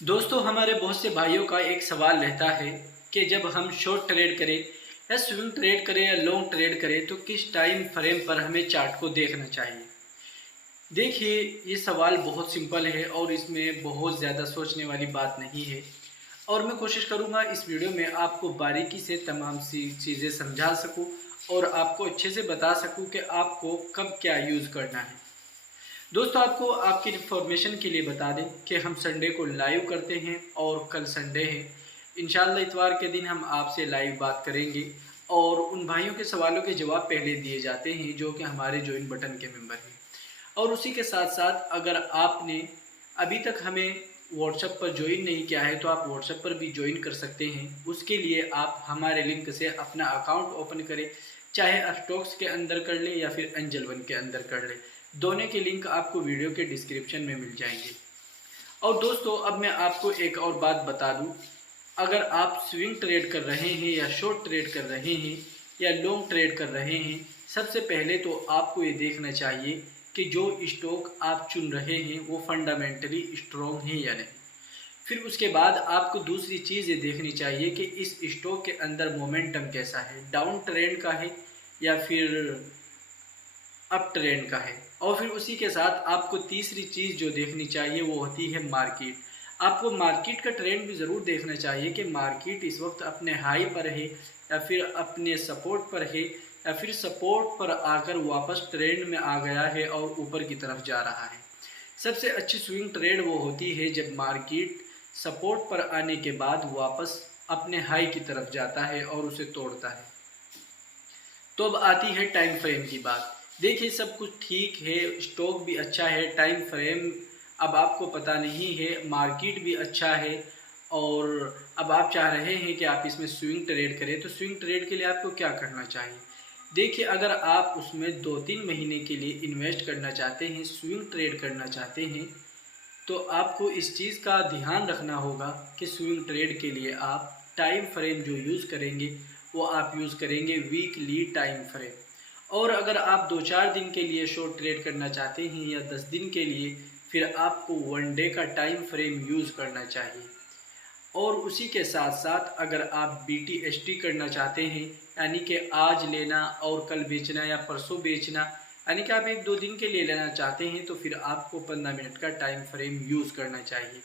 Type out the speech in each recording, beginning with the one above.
दोस्तों हमारे बहुत से भाइयों का एक सवाल रहता है कि जब हम शॉर्ट ट्रेड करें या स्विंग ट्रेड करें या लॉन्ग ट्रेड करें तो किस टाइम फ्रेम पर हमें चार्ट को देखना चाहिए। देखिए, ये सवाल बहुत सिंपल है और इसमें बहुत ज़्यादा सोचने वाली बात नहीं है। और मैं कोशिश करूँगा इस वीडियो में आपको बारीकी से तमाम सी चीज़ें समझा सकूँ और आपको अच्छे से बता सकूँ कि आपको कब क्या यूज़ करना है। दोस्तों, आपको आपकी इन्फॉर्मेशन के लिए बता दें कि हम संडे को लाइव करते हैं और कल संडे है। इंशाल्लाह इतवार के दिन हम आपसे लाइव बात करेंगे और उन भाइयों के सवालों के जवाब पहले दिए जाते हैं जो कि हमारे ज्वाइन बटन के मेंबर हैं। और उसी के साथ साथ अगर आपने अभी तक हमें व्हाट्सएप पर ज्वाइन नहीं किया है तो आप व्हाट्सएप पर भी ज्वाइन कर सकते हैं। उसके लिए आप हमारे लिंक से अपना अकाउंट ओपन करें, चाहे स्टॉक्स के अंदर कर लें या फिर एंजल वन के अंदर कर लें। दोनों के लिंक आपको वीडियो के डिस्क्रिप्शन में मिल जाएंगे। और दोस्तों, अब मैं आपको एक और बात बता दूं, अगर आप स्विंग ट्रेड कर रहे हैं या शॉर्ट ट्रेड कर रहे हैं या लॉन्ग ट्रेड कर रहे हैं, सबसे पहले तो आपको ये देखना चाहिए कि जो स्टॉक आप चुन रहे हैं वो फंडामेंटली स्ट्रॉन्ग है या नहीं। फिर उसके बाद आपको दूसरी चीज़ ये देखनी चाहिए कि इस स्टॉक के अंदर मोमेंटम कैसा है, डाउन ट्रेंड का है या फिर अप ट्रेंड का है। और फिर उसी के साथ आपको तीसरी चीज़ जो देखनी चाहिए वो होती है मार्केट। आपको मार्केट का ट्रेंड भी ज़रूर देखना चाहिए कि मार्केट इस वक्त अपने हाई पर है या फिर अपने सपोर्ट पर है या फिर सपोर्ट पर आकर वापस ट्रेंड में आ गया है और ऊपर की तरफ जा रहा है। सबसे अच्छी स्विंग ट्रेड वो होती है जब मार्केट सपोर्ट पर आने के बाद वापस अपने हाई की तरफ जाता है और उसे तोड़ता है। तो अब आती है टाइम फ्रेम की बात। देखिए, सब कुछ ठीक है, स्टॉक भी अच्छा है, टाइम फ्रेम अब आपको पता नहीं है, मार्केट भी अच्छा है। और अब आप चाह रहे हैं कि आप इसमें स्विंग ट्रेड करें, तो स्विंग ट्रेड के लिए आपको क्या करना चाहिए। देखिए, अगर आप उसमें 2-3 महीने के लिए इन्वेस्ट करना चाहते हैं, स्विंग ट्रेड करना चाहते हैं, तो आपको इस चीज़ का ध्यान रखना होगा कि स्विंग ट्रेड के लिए आप टाइम फ्रेम जो यूज़ करेंगे वो आप यूज़ करेंगे वीकली टाइम फ्रेम। और अगर आप 2-4 दिन के लिए शॉर्ट ट्रेड करना चाहते हैं या 10 दिन के लिए, फिर आपको 1 डे का टाइम फ्रेम यूज़ करना चाहिए। और उसी के साथ साथ अगर आप BTST करना चाहते हैं, यानी कि आज लेना और कल बेचना या परसों बेचना, यानी कि आप 1-2 दिन के लिए लेना चाहते हैं, तो फिर आपको 15 मिनट का टाइम फ्रेम यूज़ करना चाहिए।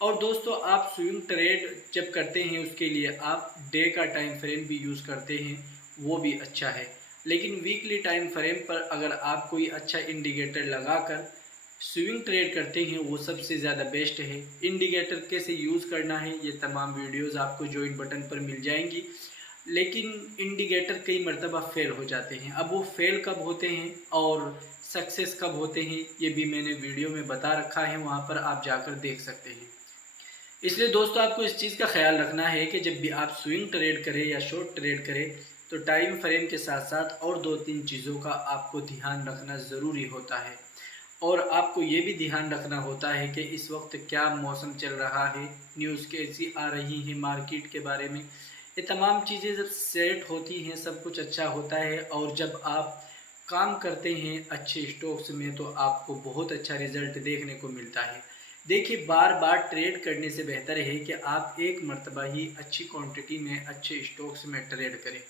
और दोस्तों, आप स्विंग ट्रेड जब करते हैं उसके लिए आप डे का टाइम फ्रेम भी यूज़ करते हैं, वो भी अच्छा है। लेकिन वीकली टाइम फ्रेम पर अगर आप कोई अच्छा इंडिकेटर लगाकर स्विंग ट्रेड करते हैं वो सबसे ज़्यादा बेस्ट है। इंडिकेटर कैसे यूज़ करना है ये तमाम वीडियोस आपको ज्वाइन बटन पर मिल जाएंगी। लेकिन इंडिकेटर कई मर्तबा फेल हो जाते हैं। अब वो फेल कब होते हैं और सक्सेस कब होते हैं ये भी मैंने वीडियो में बता रखा है, वहाँ पर आप जाकर देख सकते हैं। इसलिए दोस्तों, आपको इस चीज़ का ख्याल रखना है कि जब भी आप स्विंग ट्रेड करें या शॉर्ट ट्रेड करें तो टाइम फ्रेम के साथ साथ और 2-3 चीज़ों का आपको ध्यान रखना ज़रूरी होता है। और आपको ये भी ध्यान रखना होता है कि इस वक्त क्या मौसम चल रहा है, न्यूज़ कैसी आ रही है मार्केट के बारे में। ये तमाम चीज़ें जब सेट होती हैं सब कुछ अच्छा होता है। और जब आप काम करते हैं अच्छे स्टॉक्स में तो आपको बहुत अच्छा रिज़ल्ट देखने को मिलता है। देखिए, बार बार ट्रेड करने से बेहतर है कि आप एक मर्तबा ही अच्छी क्वांटिटी में अच्छे स्टॉक्स में ट्रेड करें।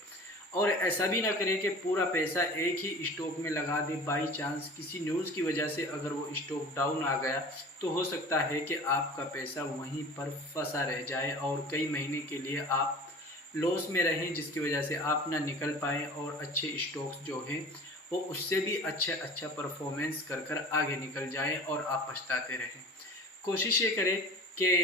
और ऐसा भी ना करें कि पूरा पैसा एक ही स्टॉक में लगा दें। बाई चांस किसी न्यूज़ की वजह से अगर वो स्टॉक डाउन आ गया तो हो सकता है कि आपका पैसा वहीं पर फंसा रह जाए और कई महीने के लिए आप लॉस में रहें, जिसकी वजह से आप ना निकल पाएँ और अच्छे स्टॉक्स जो हैं वो उससे भी अच्छा परफॉर्मेंस कर कर आगे निकल जाएँ और आप पछताते रहें। कोशिश ये करें कि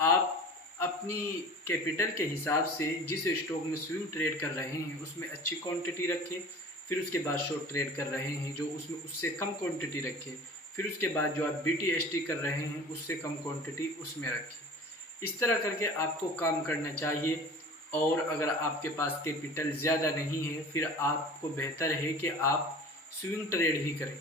आप अपनी कैपिटल के हिसाब से जिस स्टॉक में स्विंग ट्रेड कर रहे हैं उसमें अच्छी क्वांटिटी रखें। फिर उसके बाद शॉर्ट ट्रेड कर रहे हैं जो उसमें उससे कम क्वांटिटी रखें। फिर उसके बाद जो आप BTST कर रहे हैं उससे कम क्वांटिटी उसमें रखें। इस तरह करके आपको काम करना चाहिए। और अगर आपके पास कैपिटल ज़्यादा नहीं है फिर आपको बेहतर है कि आप स्विंग ट्रेड ही करें।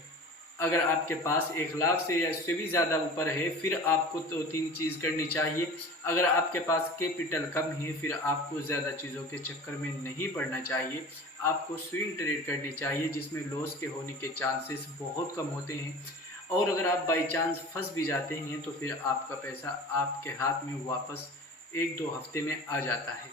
अगर आपके पास 1 लाख से या इससे भी ज़्यादा ऊपर है फिर आपको 2-3 चीज़ करनी चाहिए। अगर आपके पास कैपिटल कम है फिर आपको ज़्यादा चीज़ों के चक्कर में नहीं पड़ना चाहिए। आपको स्विंग ट्रेड करनी चाहिए जिसमें लॉस के होने के चांसेस बहुत कम होते हैं। और अगर आप बाई चांस फंस भी जाते हैं तो फिर आपका पैसा आपके हाथ में वापस 1-2 हफ्ते में आ जाता है।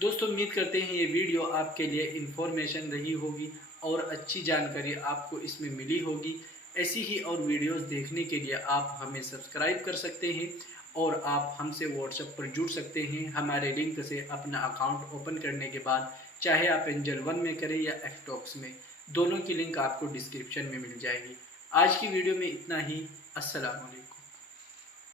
दोस्तों उम्मीद करते हैं ये वीडियो आपके लिए इन्फॉर्मेशन रही होगी और अच्छी जानकारी आपको इसमें मिली होगी। ऐसी ही और वीडियोस देखने के लिए आप हमें सब्सक्राइब कर सकते हैं और आप हमसे व्हाट्सएप पर जुड़ सकते हैं। हमारे लिंक से अपना अकाउंट ओपन करने के बाद चाहे आप एंजल वन में करें या एफटॉक्स में, दोनों की लिंक आपको डिस्क्रिप्शन में मिल जाएगी। आज की वीडियो में इतना ही। अस्सलाम वालेकुम।